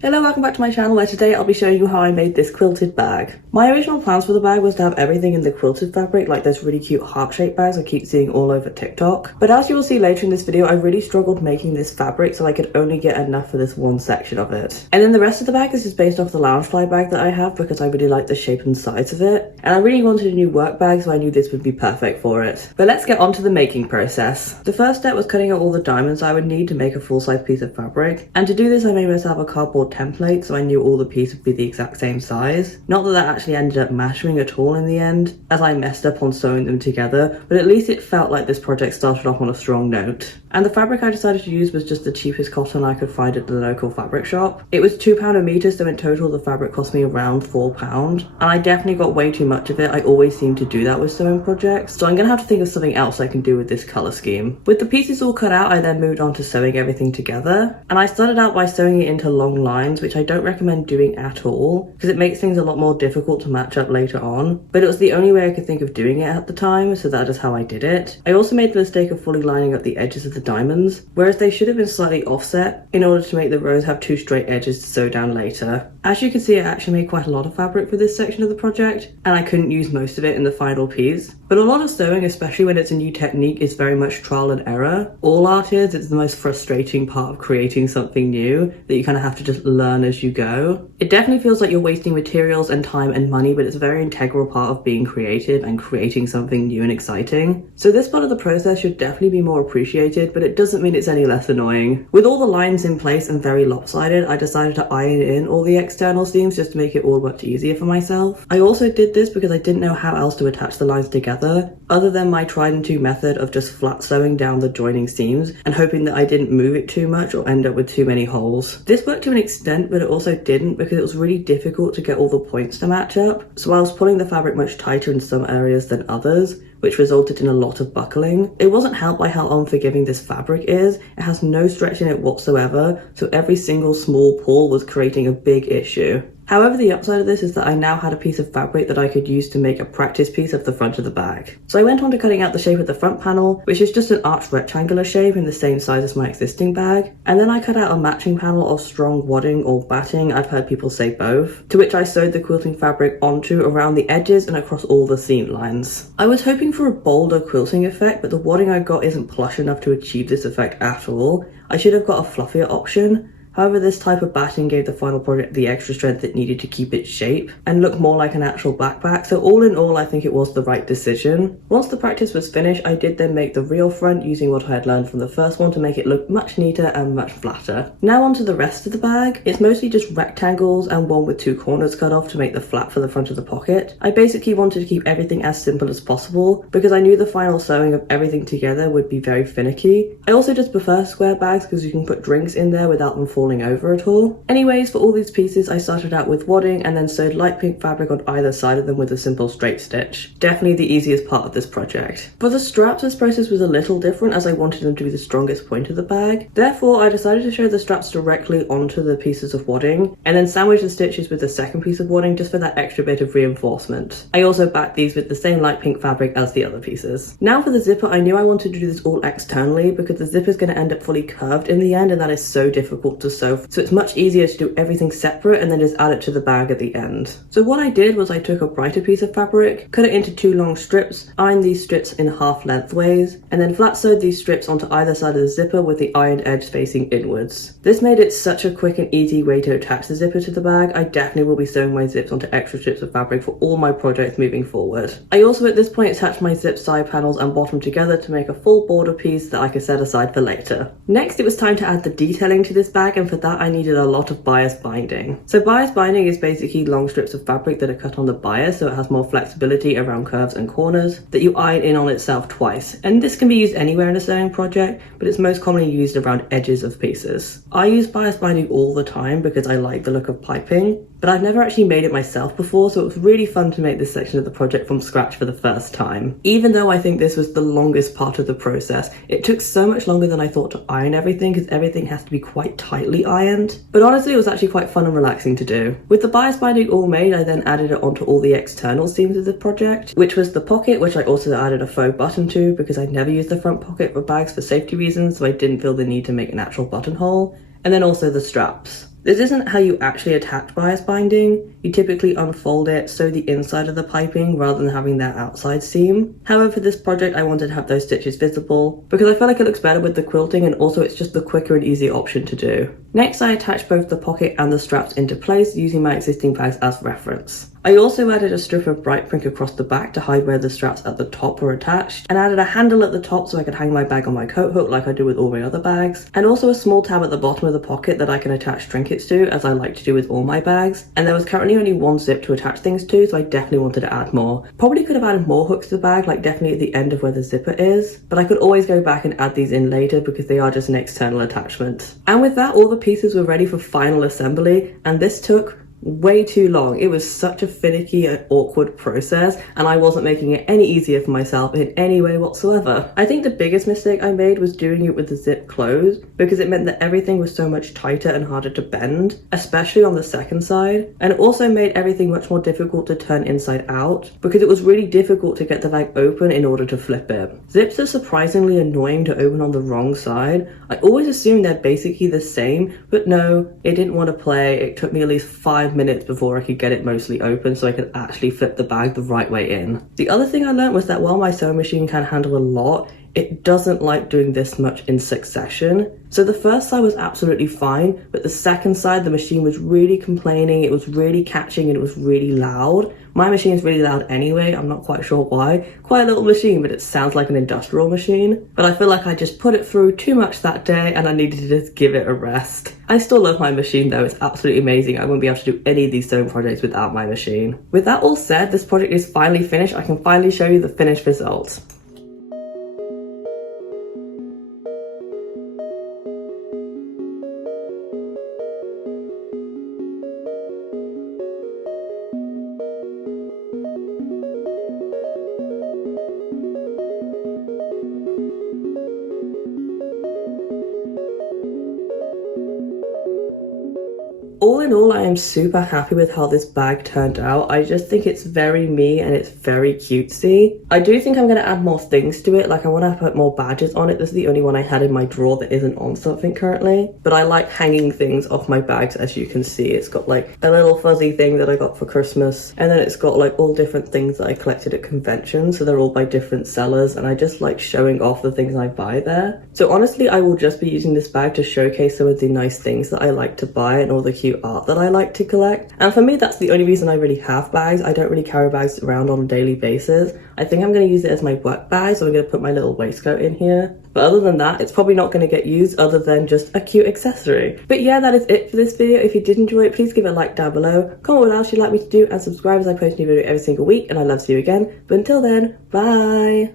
Hello, welcome back to my channel where today I'll be showing you how I made this quilted bag. My original plans for the bag was to have everything in the quilted fabric, like those really cute heart-shaped bags I keep seeing all over TikTok. But as you will see later in this video, I really struggled making this fabric so I could only get enough for this one section of it. And then the rest of the bag, this is based off the loungefly bag that I have because I really like the shape and size of it. And I really wanted a new work bag, so I knew this would be perfect for it. But let's get on to the making process. The first step was cutting out all the diamonds I would need to make a full-size piece of fabric. And to do this, I made myself a cardboard template so I knew all the pieces would be the exact same size. Not that that actually ended up mattering at all in the end, as I messed up on sewing them together, but at least it felt like this project started off on a strong note. And the fabric I decided to use was just the cheapest cotton I could find at the local fabric shop. It was £2 a metre, so in total the fabric cost me around £4. And I definitely got way too much of it. I always seem to do that with sewing projects, so I'm gonna have to think of something else I can do with this colour scheme. With the pieces all cut out, I then moved on to sewing everything together. And I started out by sewing it into long lines, which I don't recommend doing at all, because it makes things a lot more difficult to match up later on. But it was the only way I could think of doing it at the time, so that is how I did it. I also made the mistake of fully lining up the edges of the diamonds, whereas they should have been slightly offset in order to make the rows have two straight edges to sew down later. As you can see, I actually made quite a lot of fabric for this section of the project, and I couldn't use most of it in the final piece. But a lot of sewing, especially when it's a new technique, is very much trial and error. All art is, it's the most frustrating part of creating something new, that you kind of have to just learn as you go. It definitely feels like you're wasting materials and time and money, but it's a very integral part of being creative and creating something new and exciting. So this part of the process should definitely be more appreciated, but it doesn't mean it's any less annoying. With all the lines in place and very lopsided, I decided to iron in all the external seams just to make it all much easier for myself. I also did this because I didn't know how else to attach the lines together, other than my tried and true method of just flat sewing down the joining seams and hoping that I didn't move it too much or end up with too many holes. This worked to an extent, but it also didn't because it was really difficult to get all the points to match up, so I was pulling the fabric much tighter in some areas than others, which resulted in a lot of buckling. It wasn't helped by how unforgiving this fabric is. It has no stretch in it whatsoever, so every single small pull was creating a big issue. However, the upside of this is that I now had a piece of fabric that I could use to make a practice piece of the front of the bag. So I went on to cutting out the shape of the front panel, which is just an arched rectangular shape in the same size as my existing bag. And then I cut out a matching panel of strong wadding or batting, I've heard people say both, to which I sewed the quilting fabric onto around the edges and across all the seam lines. I was hoping for a bolder quilting effect, but the wadding I got isn't plush enough to achieve this effect at all. I should have got a fluffier option. However, this type of batting gave the final project the extra strength it needed to keep its shape and look more like an actual backpack, so all in all I think it was the right decision. Once the practice was finished, I did then make the real front using what I had learned from the first one to make it look much neater and much flatter. Now onto the rest of the bag. It's mostly just rectangles and one with two corners cut off to make the flap for the front of the pocket. I basically wanted to keep everything as simple as possible because I knew the final sewing of everything together would be very finicky. I also just prefer square bags because you can put drinks in there without them falling over at all. Anyways, for all these pieces I started out with wadding and then sewed light pink fabric on either side of them with a simple straight stitch. Definitely the easiest part of this project. For the straps, this process was a little different as I wanted them to be the strongest point of the bag. Therefore, I decided to sew the straps directly onto the pieces of wadding and then sandwich the stitches with the second piece of wadding just for that extra bit of reinforcement. I also backed these with the same light pink fabric as the other pieces. Now for the zipper, I knew I wanted to do this all externally because the zipper is going to end up fully curved in the end, and that is so difficult to sew, so it's much easier to do everything separate and then just add it to the bag at the end. So what I did was I took a brighter piece of fabric, cut it into two long strips, ironed these strips in half lengthways, and then flat sewed these strips onto either side of the zipper with the ironed edge facing inwards. This made it such a quick and easy way to attach the zipper to the bag. I definitely will be sewing my zips onto extra strips of fabric for all my projects moving forward. I also at this point attached my zip side panels and bottom together to make a full border piece that I could set aside for later. Next, it was time to add the detailing to this bag, and for that I needed a lot of bias binding. So bias binding is basically long strips of fabric that are cut on the bias so it has more flexibility around curves and corners that you iron in on itself twice. And this can be used anywhere in a sewing project, but it's most commonly used around edges of pieces. I use bias binding all the time because I like the look of piping, but I've never actually made it myself before, so it was really fun to make this section of the project from scratch for the first time. Even though I think this was the longest part of the process, it took so much longer than I thought to iron everything because everything has to be quite tightly ironed. But honestly, it was actually quite fun and relaxing to do. With the bias binding all made, I then added it onto all the external seams of the project, which was the pocket, which I also added a faux button to because I never used the front pocket for bags for safety reasons, so I didn't feel the need to make an actual buttonhole, and then also the straps. This isn't how you actually attach bias binding. You typically unfold it, sew the inside of the piping rather than having that outside seam. However, for this project I wanted to have those stitches visible because I feel like it looks better with the quilting, and also it's just the quicker and easier option to do. Next, I attached both the pocket and the straps into place using my existing bags as reference. I also added a strip of bright pink across the back to hide where the straps at the top were attached, and added a handle at the top so I could hang my bag on my coat hook like I do with all my other bags, and also a small tab at the bottom of the pocket that I can attach trinkets to, as I like to do with all my bags. And there was currently only one zip to attach things to, so I definitely wanted to add more. Probably could have added more hooks to the bag, like definitely at the end of where the zipper is, but I could always go back and add these in later because they are just an external attachment. And with that, all the pieces were ready for final assembly, and this took way too long. It was such a finicky and awkward process, and I wasn't making it any easier for myself in any way whatsoever. I think the biggest mistake I made was doing it with the zip closed, because it meant that everything was so much tighter and harder to bend, especially on the second side, and it also made everything much more difficult to turn inside out because it was really difficult to get the bag open in order to flip it. Zips are surprisingly annoying to open on the wrong side. I always assumed they're basically the same, but no, it didn't want to play. It took me at least 5 minutes before I could get it mostly open so I could actually flip the bag the right way in. The other thing I learned was that while my sewing machine can handle a lot, it doesn't like doing this much in succession. So the first side was absolutely fine, but the second side, the machine was really complaining, it was really catching, and it was really loud. My machine is really loud anyway, I'm not quite sure why. Quite a little machine, but it sounds like an industrial machine. But I feel like I just put it through too much that day and I needed to just give it a rest. I still love my machine though, it's absolutely amazing. I wouldn't be able to do any of these sewing projects without my machine. With that all said, this project is finally finished. I can finally show you the finished result. All in all, I am super happy with how this bag turned out. I just think it's very me and it's very cutesy. I do think I'm going to add more things to it, like I want to put more badges on it. This is the only one I had in my drawer that isn't on something currently. But I like hanging things off my bags, as you can see. It's got like a little fuzzy thing that I got for Christmas, and then it's got like all different things that I collected at conventions, so they're all by different sellers, and I just like showing off the things I buy there. So honestly, I will just be using this bag to showcase some of the nice things that I like to buy and all the cute art that I like to collect. And for me, that's the only reason I really have bags. I don't really carry bags around on a daily basis. I think I'm going to use it as my work bag, so I'm going to put my little waistcoat in here. But other than that, it's probably not going to get used other than just a cute accessory. But yeah, that is it for this video. If you did enjoy it, please give it a like down below. Comment what else you'd like me to do, and subscribe as I post a new video every single week, and I'd love to see you again. But until then, bye!